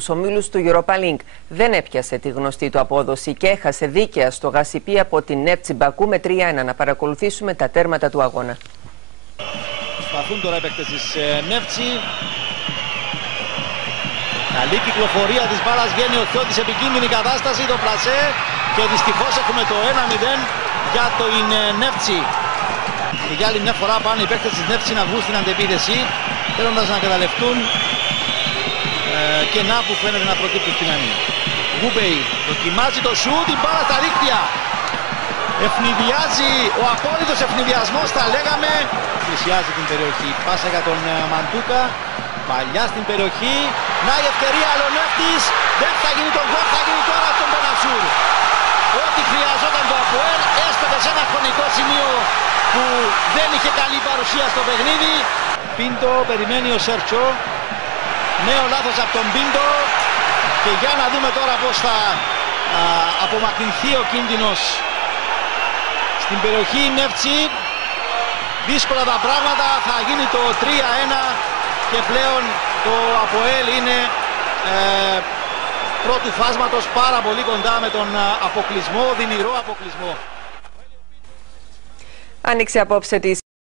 Στους ομίλους του Europa League δεν έπιασε τη γνωστή του απόδοση και έχασε δίκαια στο Γασιπί από την Νέφτσι Μπακού με 3-1. Να παρακολουθήσουμε τα τέρματα του αγώνα. Προσπαθούν τώρα οι παίκτες της Νέφτσι. Καλή κυκλοφορία της μπάλας, βγαίνει ο Θιώτης, επικίνδυνη κατάσταση, το πλασέ και δυστυχώς έχουμε το 1-0 για το Νέφτσι. Και για άλλη μια φορά πάνε οι παίκτες της Νέφτσι να βγουν στην αντεπίθεση, θέλοντας να εκμεταλλευτούν κενά που φαίνεται να προκύπτουν στην άμυνα. Γούμπεϊ δοκιμάζει το σουτ, την μπάλα στα δίχτυα. Ευνηδιάζει ο απόλυτος ευνηδιασμός, τα λέγαμε. Πλησιάζει την περιοχή. Πάσα για τον Μαντούκα. Παλιά στην περιοχή. Να η ευκαιρία, αλλά ο Νέφτης δεν θα γίνει τον γκολ, θα γίνει τώρα τον Μπενασούρ. Ό,τι χρειαζόταν το ΑΠΟΕΛ, έστω και σε ένα χρονικό σημείο που δεν είχε καλή παρουσία στο παιχνίδι. Πίντο, περιμένει ο Σέρτσο. Νέο λάθος από τον Πίντο. Και για να δούμε τώρα πώς θα απομακρυνθεί ο κίνδυνος στην περιοχή Νέφτσι. Δύσκολα τα πράγματα, θα γίνει το 3-1 και πλέον το ΑΠΟΕΛ είναι πρώτου φάσματος πάρα πολύ κοντά με τον αποκλεισμό, δυνηρό αποκλεισμό. Άνοιξε απόψε τη